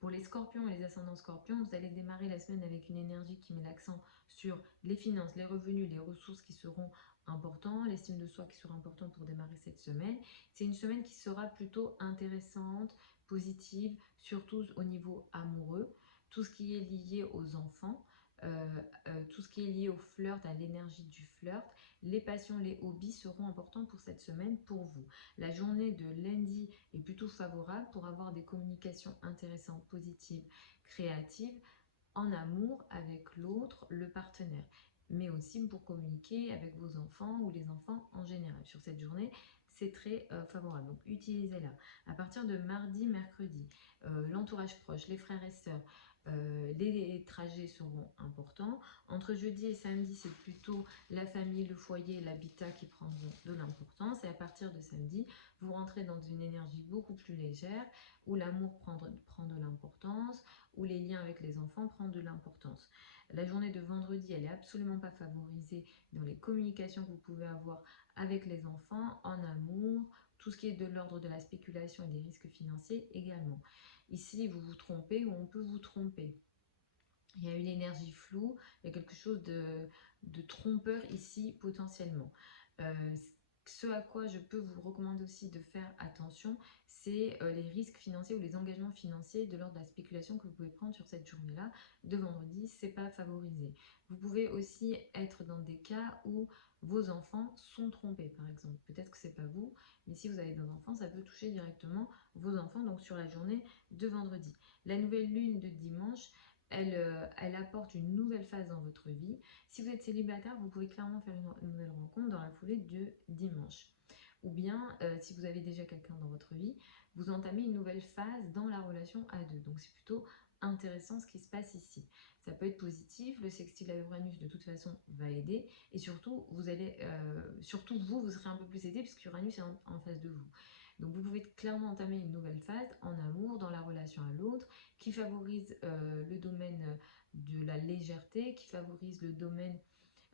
Pour les scorpions et les ascendants scorpions, vous allez démarrer la semaine avec une énergie qui met l'accent sur les finances, les revenus, les ressources qui seront importants, l'estime de soi qui sera importante pour démarrer cette semaine. C'est une semaine qui sera plutôt intéressante, positive, surtout au niveau amoureux, tout ce qui est lié aux enfants. Tout ce qui est lié au flirt, à l'énergie du flirt, les passions, les hobbies seront importants pour cette semaine pour vous. La journée de lundi est plutôt favorable pour avoir des communications intéressantes, positives, créatives, en amour avec l'autre, le partenaire, mais aussi pour communiquer avec vos enfants ou les enfants en général. Sur cette journée, c'est très favorable, donc utilisez-la. À partir de mardi, mercredi, l'entourage proche, les frères et sœurs, les trajets seront importants. Entre jeudi et samedi, c'est plutôt la famille, le foyer, l'habitat qui prendront de l'importance. Et à partir de samedi, vous rentrez dans une énergie beaucoup plus légère, où l'amour prend de l'importance, où les liens avec les enfants prennent de l'importance. La journée de vendredi, elle n'est absolument pas favorisée dans les communications que vous pouvez avoir avec les enfants, en amour, tout ce qui est de l'ordre de la spéculation et des risques financiers également. Ici, vous vous trompez ou on peut vous tromper. Il y a une énergie floue, il y a quelque chose de trompeur ici potentiellement. Ce à quoi je peux vous recommander aussi de faire attention, c'est les risques financiers ou les engagements financiers de l'ordre de la spéculation que vous pouvez prendre sur cette journée-là de vendredi, c'est pas favorisé. Vous pouvez aussi être dans des cas où vos enfants sont trompés, par exemple. Peut-être que c'est pas vous, mais si vous avez des enfants, ça peut toucher directement vos enfants, donc sur la journée de vendredi. La nouvelle lune de dimanche, elle apporte une nouvelle phase dans votre vie. Si vous êtes célibataire, vous pouvez clairement faire une nouvelle rencontre dans la foulée de dimanche. Ou bien, si vous avez déjà quelqu'un dans votre vie, vous entamez une nouvelle phase dans la relation à deux. Donc c'est plutôt intéressant ce qui se passe ici. Ça peut être positif, le sextile à Uranus de toute façon va aider, et surtout, vous serez un peu plus aidé puisque Uranus est en face de vous. Donc vous pouvez clairement entamer une nouvelle phase en amour, dans la relation à l'autre, qui favorise le domaine de la légèreté, qui favorise le domaine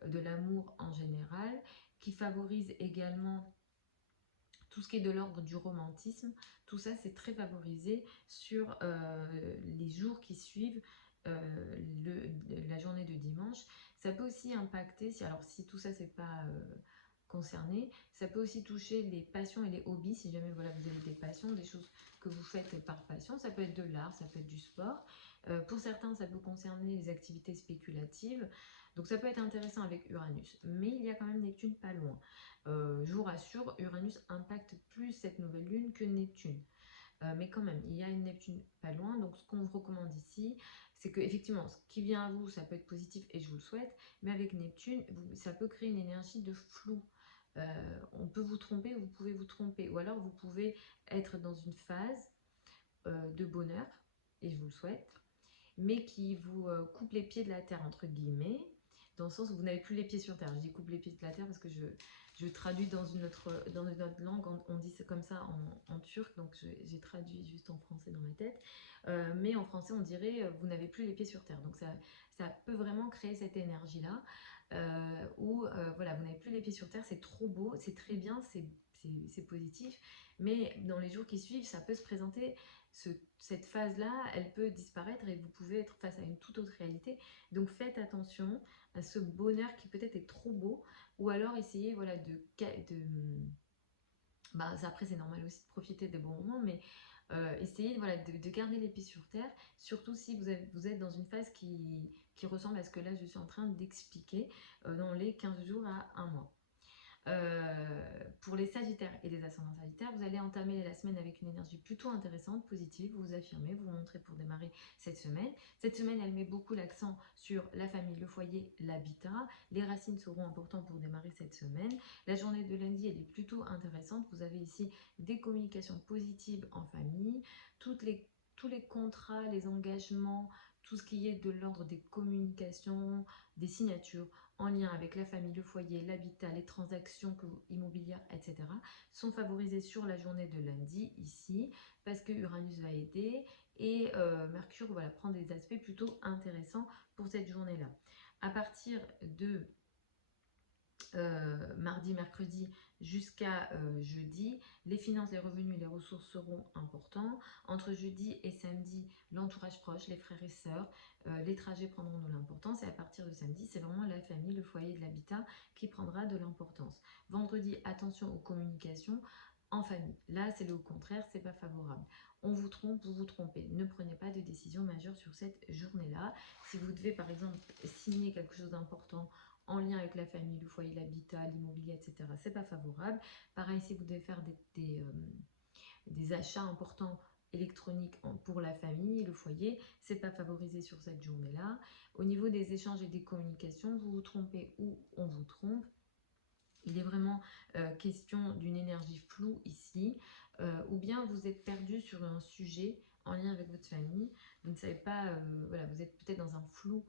de l'amour en général, qui favorise également tout ce qui est de l'ordre du romantisme. Tout ça, c'est très favorisé sur les jours qui suivent la journée de dimanche. Ça peut aussi impacter, alors si tout ça, c'est pas concerné, ça peut aussi toucher les passions et les hobbies, si jamais voilà, vous avez des passions, des choses que vous faites par passion. Ça peut être de l'art, ça peut être du sport. Pour certains, ça peut concerner les activités spéculatives. Donc ça peut être intéressant avec Uranus. Mais il y a quand même Neptune pas loin. Je vous rassure, Uranus impacte plus cette nouvelle lune que Neptune. Mais quand même, il y a une Neptune pas loin. Donc ce qu'on vous recommande ici, c'est que effectivement, ce qui vient à vous, ça peut être positif et je vous le souhaite. Mais avec Neptune, ça peut créer une énergie de flou. On peut vous tromper, vous pouvez vous tromper. Ou alors vous pouvez être dans une phase de bonheur, et je vous le souhaite, mais qui vous coupe les pieds de la terre, entre guillemets, dans le sens où vous n'avez plus les pieds sur terre. Je dis coupe les pieds de la terre parce que je traduis dans une autre langue, on dit c'est comme ça en turc, donc j'ai traduit juste en français dans ma tête. Mais en français, on dirait vous n'avez plus les pieds sur terre. Donc ça peut vraiment créer cette énergie-là, où voilà, vous n'avez plus les pieds sur terre, c'est trop beau, c'est très bien, c'est positif, mais dans les jours qui suivent, ça peut se présenter, cette phase-là, elle peut disparaître et vous pouvez être face à une toute autre réalité. Donc faites attention à ce bonheur qui peut-être est trop beau, ou alors essayez voilà, bah, après c'est normal aussi de profiter des bons moments, mais essayez voilà, de garder les pieds sur terre, surtout si vous êtes dans une phase qui ressemble à ce que là je suis en train d'expliquer, dans les 15 jours à un mois. Pour les Sagittaires et les ascendants Sagittaires, vous allez entamer la semaine avec une énergie plutôt intéressante, positive, vous vous affirmez, vous vous montrez pour démarrer cette semaine. Cette semaine, elle met beaucoup l'accent sur la famille, le foyer, l'habitat. Les racines seront importantes pour démarrer cette semaine. La journée de lundi, elle est plutôt intéressante. Vous avez ici des communications positives en famille, tous les contrats, les engagements, tout ce qui est de l'ordre des communications, des signatures, en lien avec la famille, le foyer, l'habitat, les transactions immobilières, etc., sont favorisés sur la journée de lundi ici, parce que Uranus va aider et Mercure voilà, prend des aspects plutôt intéressants pour cette journée-là. À partir de mardi, mercredi jusqu'à jeudi, les finances, les revenus, les ressources seront importants. Entre jeudi et samedi, l'entourage proche, les frères et sœurs, les trajets prendront de l'importance. Et à partir de samedi, c'est vraiment la famille, le foyer de l'habitat qui prendra de l'importance. Vendredi, attention aux communications en famille. Là, c'est le contraire, c'est pas favorable. On vous trompe, vous vous trompez. Ne prenez pas de décision majeure sur cette journée-là. Si vous devez, par exemple, signer quelque chose d'important en lien avec la famille, le foyer, l'habitat, l'immobilier, etc., c'est pas favorable. Pareil, si vous devez faire des achats importants électroniques pour la famille, le foyer, c'est pas favorisé sur cette journée-là. Au niveau des échanges et des communications, vous vous trompez ou on vous trompe. Il est vraiment question d'une énergie floue ici, ou bien vous êtes perdu sur un sujet en lien avec votre famille, vous ne savez pas, voilà, vous êtes peut-être dans un flou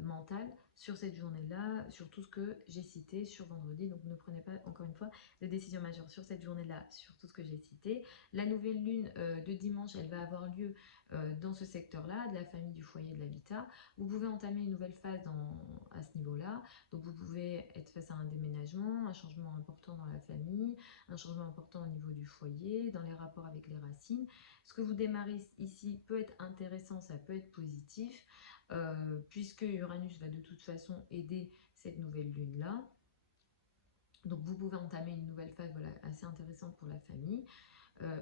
mental sur cette journée-là, sur tout ce que j'ai cité sur vendredi. Donc ne prenez pas, encore une fois, de décision majeure sur cette journée-là, sur tout ce que j'ai cité. La nouvelle lune de dimanche, elle va avoir lieu dans ce secteur-là, de la famille, du foyer, de l'habitat. Vous pouvez entamer une nouvelle phase à ce niveau-là. Donc vous pouvez être face à un déménagement, un changement important dans la famille, un changement important au niveau du foyer, dans les rapports avec les racines. Ce que vous démarrez ici peut être intéressant, ça peut être positif, puisque Uranus va de toute façon aider cette nouvelle lune-là. Donc vous pouvez entamer une nouvelle phase voilà, assez intéressante pour la famille.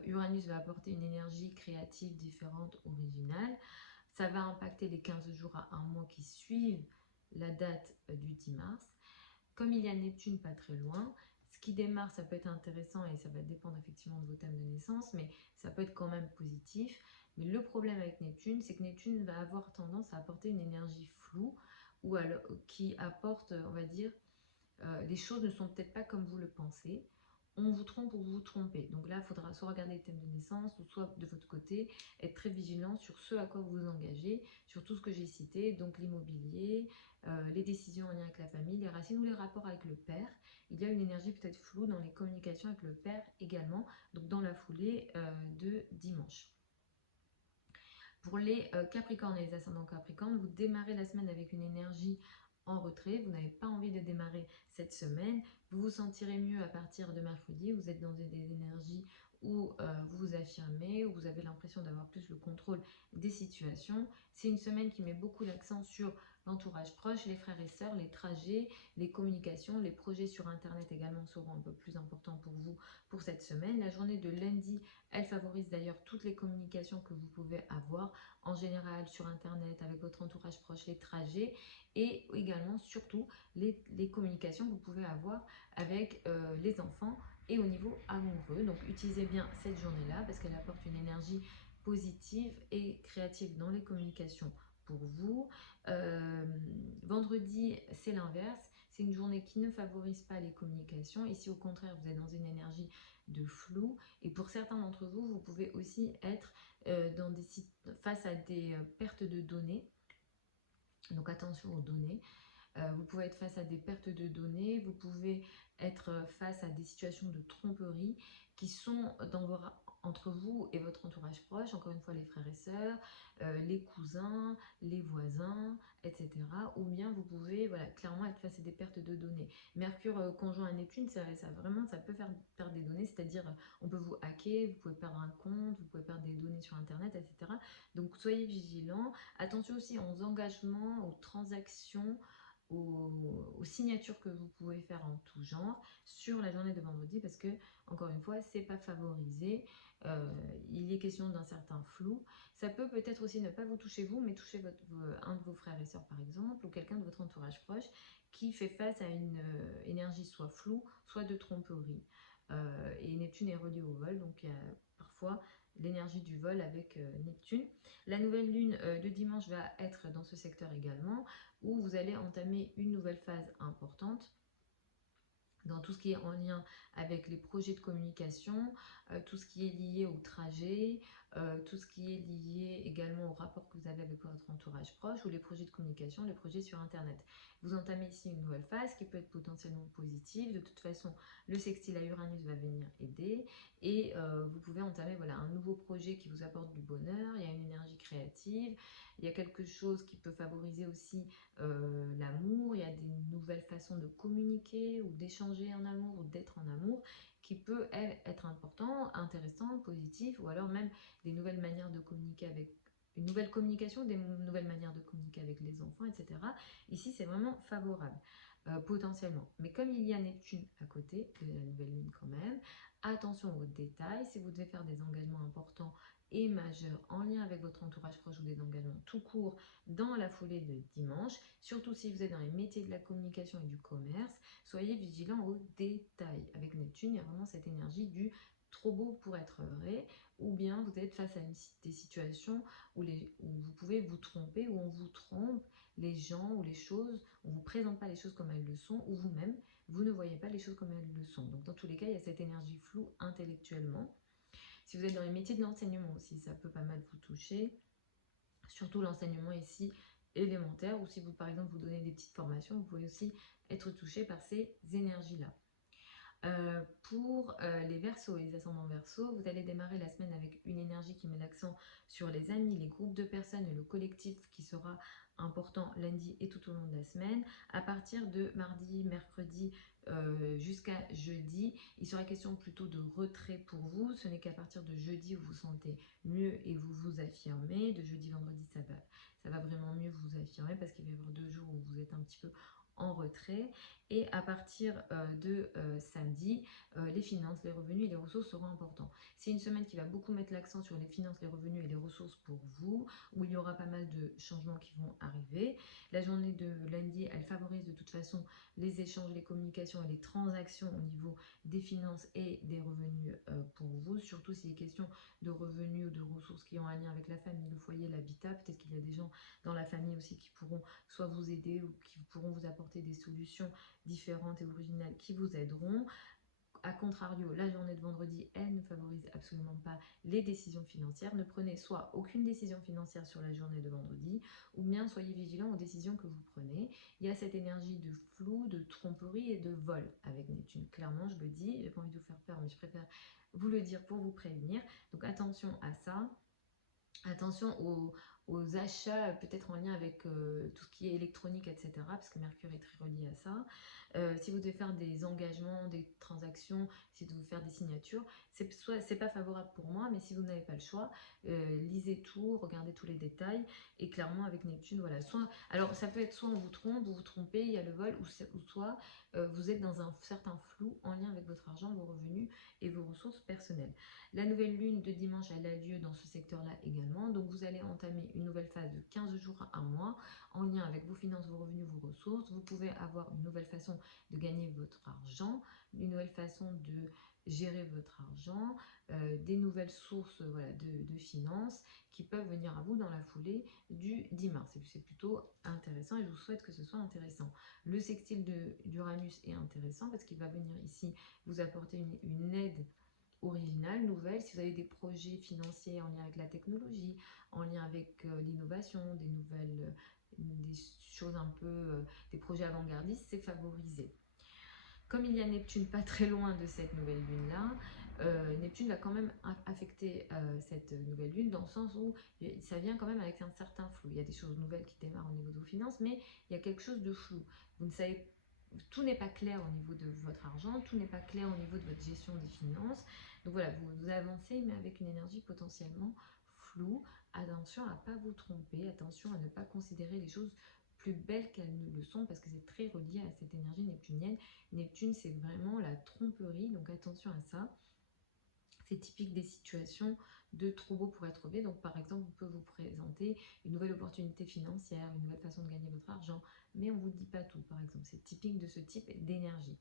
Uranus va apporter une énergie créative, différente, originale. Ça va impacter les 15 jours à un mois qui suivent la date du 10 mars. Comme il y a Neptune pas très loin, ce qui démarre, ça peut être intéressant et ça va dépendre effectivement de vos thèmes de naissance, mais ça peut être quand même positif. Mais le problème avec Neptune, c'est que Neptune va avoir tendance à apporter une énergie floue, ou alors, qui apporte, on va dire, les choses ne sont peut-être pas comme vous le pensez. On vous trompe ou vous vous trompez. Donc là, il faudra soit regarder les thèmes de naissance, ou soit de votre côté, être très vigilant sur ce à quoi vous vous engagez, sur tout ce que j'ai cité, donc l'immobilier, les décisions en lien avec la famille, les racines ou les rapports avec le père. Il y a une énergie peut-être floue dans les communications avec le père également, donc dans la foulée de dimanche. Pour les Capricornes et les ascendants Capricornes, vous démarrez la semaine avec une énergie en retrait, vous n'avez pas envie de démarrer cette semaine, vous vous sentirez mieux à partir de mercredi, vous êtes dans des énergies où vous vous affirmez, où vous avez l'impression d'avoir plus le contrôle des situations. C'est une semaine qui met beaucoup l'accent sur l'entourage proche, les frères et sœurs, les trajets, les communications, les projets sur internet également seront un peu plus importants pour vous pour cette semaine. La journée de lundi, elle favorise d'ailleurs toutes les communications que vous pouvez avoir en général sur internet avec votre entourage proche, les trajets, et également surtout les communications que vous pouvez avoir avec les enfants et au niveau amoureux. Donc utilisez bien cette journée-là parce qu'elle apporte une énergie positive et créative dans les communications pour vous. Vendredi, c'est l'inverse. c'est une journée qui ne favorise pas les communications. Ici, au contraire, vous êtes dans une énergie de flou. Et pour certains d'entre vous, vous pouvez aussi être face à des pertes de données. Donc attention aux données. Vous pouvez être face à des pertes de données, vous pouvez être face à des situations de tromperie qui sont entre vous et votre entourage proche, encore une fois les frères et sœurs, les cousins, les voisins, etc. Ou bien vous pouvez clairement être face à des pertes de données. Mercure conjoint à Neptune, ça peut faire perdre des données, c'est-à-dire on peut vous hacker, vous pouvez perdre un compte, vous pouvez perdre des données sur Internet, etc. Donc soyez vigilants. Attention aussi aux engagements, aux transactions, aux signatures que vous pouvez faire en tout genre sur la journée de vendredi, parce que encore une fois c'est pas favorisé. Il est question d'un certain flou. Ça peut-être aussi ne pas vous toucher vous, mais toucher un de vos frères et sœurs par exemple, ou quelqu'un de votre entourage proche qui fait face à une énergie soit floue, soit de tromperie. Et Neptune est relié au vol, donc il y a parfois l'énergie du vol avec Neptune. La nouvelle lune de dimanche va être dans ce secteur également, où vous allez entamer une nouvelle phase importante dans tout ce qui est en lien avec les projets de communication, tout ce qui est lié au trajet, tout ce qui est lié également au rapport que vous avez avec votre entourage proche, ou les projets de communication, les projets sur Internet. Vous entamez ici une nouvelle phase qui peut être potentiellement positive. De toute façon, le sextile à Uranus va venir aider, et vous pouvez entamer un nouveau projet qui vous apporte du bonheur. Il y a une énergie créative, il y a quelque chose qui peut favoriser aussi l'amour, il y a des nouvelles façons de communiquer ou d'échanger en amour ou d'être en amour qui peut être important, intéressant, positif, ou alors même des nouvelles manières de communiquer avec une nouvelle communication, des nouvelles manières de communiquer avec les enfants, etc. Ici, c'est vraiment favorable, potentiellement. Mais comme il y a Neptune à côté de la nouvelle lune quand même, attention aux détails. Si vous devez faire des engagements importants et majeurs en lien avec votre entourage proche ou des engagements tout court dans la foulée de dimanche, surtout si vous êtes dans les métiers de la communication et du commerce, soyez vigilants aux détails. Avec Neptune, il y a vraiment cette énergie du trop beau pour être vrai, ou bien vous êtes face à des situations où vous pouvez vous tromper, où on vous trompe, les gens ou les choses, on ne vous présente pas les choses comme elles le sont, ou vous-même, vous ne voyez pas les choses comme elles le sont. Donc dans tous les cas, il y a cette énergie floue intellectuellement. Si vous êtes dans les métiers de l'enseignement aussi, ça peut pas mal vous toucher. Surtout l'enseignement ici élémentaire, ou si vous par exemple vous donnez des petites formations, vous pouvez aussi être touché par ces énergies-là. Pour les Verseaux et les ascendants Verseaux, vous allez démarrer la semaine avec une énergie qui met l'accent sur les amis, les groupes de personnes et le collectif qui sera important lundi et tout au long de la semaine. À partir de mardi, mercredi jusqu'à jeudi, il sera question plutôt de retrait pour vous. Ce n'est qu'à partir de jeudi où vous vous sentez mieux et vous vous affirmez. De jeudi, vendredi, ça va vraiment mieux vous affirmer, parce qu'il va y avoir 2 jours où vous êtes un petit peu en retrait, et à partir de samedi, les finances, les revenus et les ressources seront importants. C'est une semaine qui va beaucoup mettre l'accent sur les finances, les revenus et les ressources pour vous, où il y aura pas mal de changements qui vont arriver. La journée de lundi, elle favorise de toute façon les échanges, les communications et les transactions au niveau des finances et des revenus pour vous, surtout s'il est question de revenus ou de ressources qui ont un lien avec la famille, le foyer, l'habitat. Peut-être qu'il y a des gens dans la famille aussi qui pourront soit vous aider ou qui pourront vous apporter des solutions différentes et originales qui vous aideront. A contrario, la journée de vendredi, elle ne favorise absolument pas les décisions financières. Ne prenez soit aucune décision financière sur la journée de vendredi, ou bien soyez vigilant aux décisions que vous prenez. Il y a cette énergie de flou, de tromperie et de vol avec Neptune. Clairement, je le dis, j'ai pas envie de vous faire peur, mais je préfère vous le dire pour vous prévenir. Donc attention à ça. Attention aux achats peut-être en lien avec tout ce qui est électronique, etc. Parce que Mercure est très relié à ça. Si vous devez faire des engagements, des transactions, si vous devez faire des signatures, c'est pas favorable pour moi, mais si vous n'avez pas le choix, lisez tout, regardez tous les détails. Et clairement avec Neptune, voilà. Alors ça peut être soit on vous trompe, vous vous trompez, il y a le vol, ou soit vous êtes dans un certain flou en lien avec votre argent, vos revenus et vos ressources personnelles. La nouvelle lune de dimanche, elle a lieu dans ce secteur-là également. Donc vous allez entamer une nouvelle phase de 15 jours à 1 mois en lien avec vos finances, vos revenus, vos ressources. Vous pouvez avoir une nouvelle façon de gagner votre argent, une nouvelle façon de gérer votre argent, des nouvelles sources voilà, de finances qui peuvent venir à vous dans la foulée du 10 mars. Et c'est plutôt intéressant et je vous souhaite que ce soit intéressant. Le sextile d'Uranus est intéressant parce qu'il va venir ici vous apporter une aide originale, nouvelle. Si vous avez des projets financiers en lien avec la technologie, en lien avec l'innovation, des nouvelles, des choses un peu, des projets avant-gardistes, c'est favorisé. Comme il y a Neptune pas très loin de cette nouvelle lune-là, Neptune va quand même affecter cette nouvelle lune dans le sens où ça vient quand même avec un certain flou. Il y a des choses nouvelles qui démarrent au niveau de vos finances, mais il y a quelque chose de flou. Vous ne savez, tout n'est pas clair au niveau de votre argent, tout n'est pas clair au niveau de votre gestion des finances. Donc voilà, vous avancez, mais avec une énergie potentiellement floue. Attention à ne pas vous tromper, attention à ne pas considérer les choses plus belles qu'elles ne le sont, parce que c'est très relié à cette énergie neptunienne. Neptune, c'est vraiment la tromperie, donc attention à ça. C'est typique des situations de trop beau pour être vrai. Donc par exemple, on peut vous présenter une nouvelle opportunité financière, une nouvelle façon de gagner votre argent, mais on ne vous dit pas tout, par exemple. C'est typique de ce type d'énergie.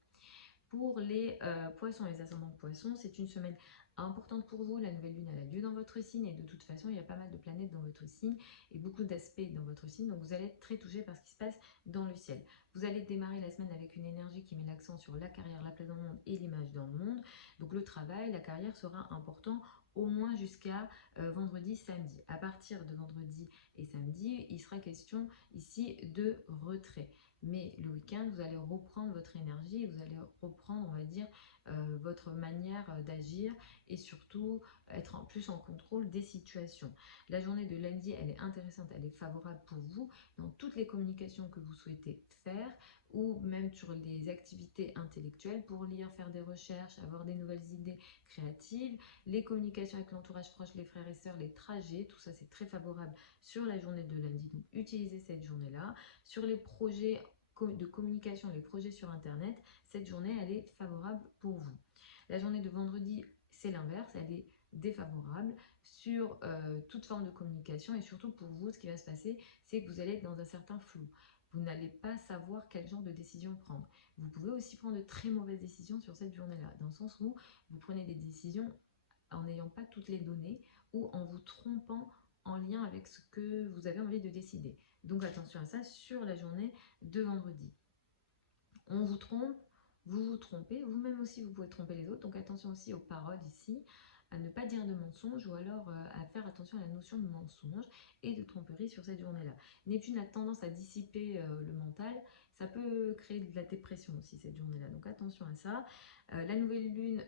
Pour les poissons et les ascendants poissons, c'est une semaine importante pour vous. La nouvelle lune elle a lieu dans votre signe et de toute façon, il y a pas mal de planètes dans votre signe et beaucoup d'aspects dans votre signe. Donc vous allez être très touché par ce qui se passe dans le ciel. Vous allez démarrer la semaine avec une énergie qui met l'accent sur la carrière, la place dans le monde et l'image dans le monde. Donc le travail, la carrière sera important au moins jusqu'à vendredi, samedi. À partir de vendredi et samedi, il sera question ici de retrait. Mais le week-end, vous allez reprendre votre énergie, vous allez reprendre, on va dire, votre manière d'agir et surtout être plus en contrôle des situations. La journée de lundi, elle est intéressante, elle est favorable pour vous dans toutes les communications que vous souhaitez faire ou même sur les activités intellectuelles pour lire, faire des recherches, avoir des nouvelles idées créatives, les communications avec l'entourage proche, les frères et sœurs, les trajets, tout ça c'est très favorable sur la journée de lundi. Donc utilisez cette journée-là. Sur les projets de communication, les projets sur Internet, cette journée, elle est favorable pour vous. La journée de vendredi, c'est l'inverse, elle est défavorable sur toute forme de communication et surtout pour vous, ce qui va se passer, c'est que vous allez être dans un certain flou. Vous n'allez pas savoir quel genre de décision prendre. Vous pouvez aussi prendre de très mauvaises décisions sur cette journée-là, dans le sens où vous prenez des décisions en n'ayant pas toutes les données ou en vous trompant en lien avec ce que vous avez envie de décider. Donc attention à ça sur la journée de vendredi. On vous trompe, vous vous trompez, vous-même aussi vous pouvez tromper les autres, donc attention aussi aux paroles ici, à ne pas dire de mensonges ou alors à faire attention à la notion de mensonge et de tromperie sur cette journée-là. Neptune a tendance à dissiper le mental, ça peut créer de la dépression aussi cette journée-là, donc attention à ça. La nouvelle lune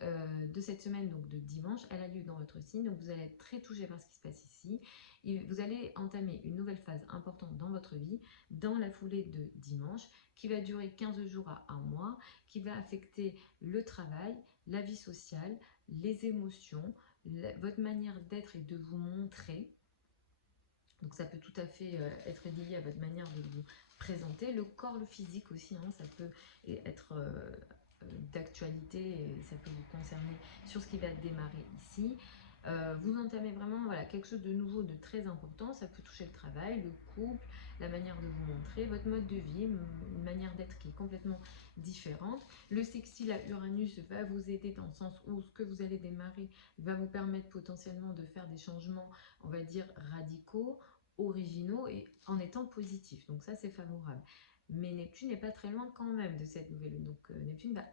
de cette semaine, donc de dimanche, elle a lieu dans votre signe, donc vous allez être très touché par ce qui se passe ici. Et vous allez entamer une nouvelle phase importante dans votre vie, dans la foulée de dimanche, qui va durer 15 jours à un mois, qui va affecter le travail, la vie sociale, les émotions, votre manière d'être et de vous montrer. Donc ça peut tout à fait être lié à votre manière de vous présenter. Le corps, le physique aussi, hein, ça peut être d'actualité et ça peut vous concerner sur ce qui va démarrer ici. Vous entamez vraiment voilà, quelque chose de nouveau, de très important. Ça peut toucher le travail, le couple, la manière de vous montrer, votre mode de vie, une manière d'être qui est complètement différente. Le sextile à Uranus va vous aider dans le sens où ce que vous allez démarrer va vous permettre potentiellement de faire des changements, on va dire, radicaux, originaux et en étant positif. Donc ça, c'est favorable. Mais Neptune n'est pas très loin quand même de cette nouvelle lune. Donc Neptune va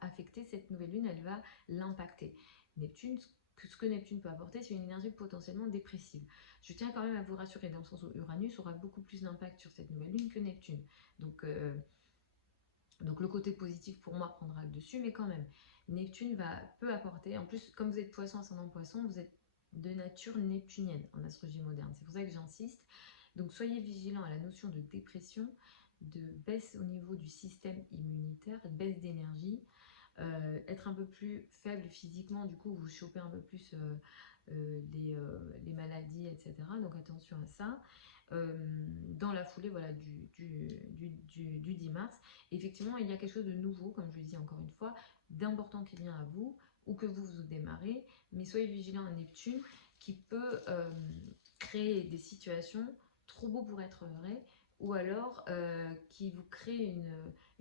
affecter cette nouvelle lune, elle va l'impacter. Neptune, ce que Neptune peut apporter, c'est une énergie potentiellement dépressive. Je tiens quand même à vous rassurer dans le sens où Uranus aura beaucoup plus d'impact sur cette nouvelle lune que Neptune. Donc le côté positif pour moi prendra le dessus, mais quand même, Neptune peut apporter, en plus comme vous êtes poisson, ascendant poisson, vous êtes de nature neptunienne en astrologie moderne. C'est pour ça que j'insiste. Donc soyez vigilants à la notion de dépression, de baisse au niveau du système immunitaire, baisse d'énergie, être un peu plus faible physiquement, du coup vous chopez un peu plus les maladies, etc. Donc attention à ça. Dans la foulée voilà, du 10 mars, effectivement il y a quelque chose de nouveau, comme je le dis encore une fois, d'important qui vient à vous, ou que vous démarrez, mais soyez vigilants à Neptune qui peut créer des situations trop beaux pour être vraies, ou alors qui vous crée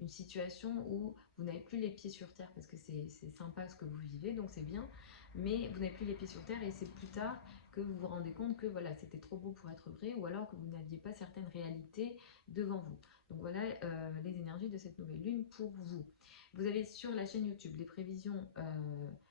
une situation où vous n'avez plus les pieds sur terre, parce que c'est sympa ce que vous vivez, donc c'est bien, mais vous n'avez plus les pieds sur terre et c'est plus tard que vous vous rendez compte que voilà, c'était trop beau pour être vrai, ou alors que vous n'aviez pas certaines réalités devant vous. Donc voilà les énergies de cette nouvelle lune pour vous. Vous avez sur la chaîne YouTube les prévisions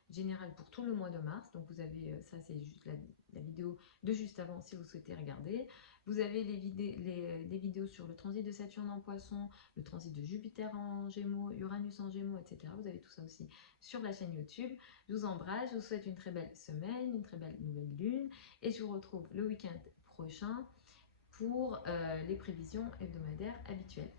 générales pour tout le mois de mars. Donc vous avez, ça c'est juste la vidéo de juste avant si vous souhaitez regarder. Vous avez les vidéos sur le transit de Saturne en Poisson, le transit de Jupiter en Gémeaux, Uranus en Gémeaux, etc. Vous avez tout ça aussi sur la chaîne YouTube. Je vous embrasse, je vous souhaite une très belle semaine, une très belle nouvelle lune. Et je vous retrouve le week-end prochain pour les prévisions hebdomadaires habituelles.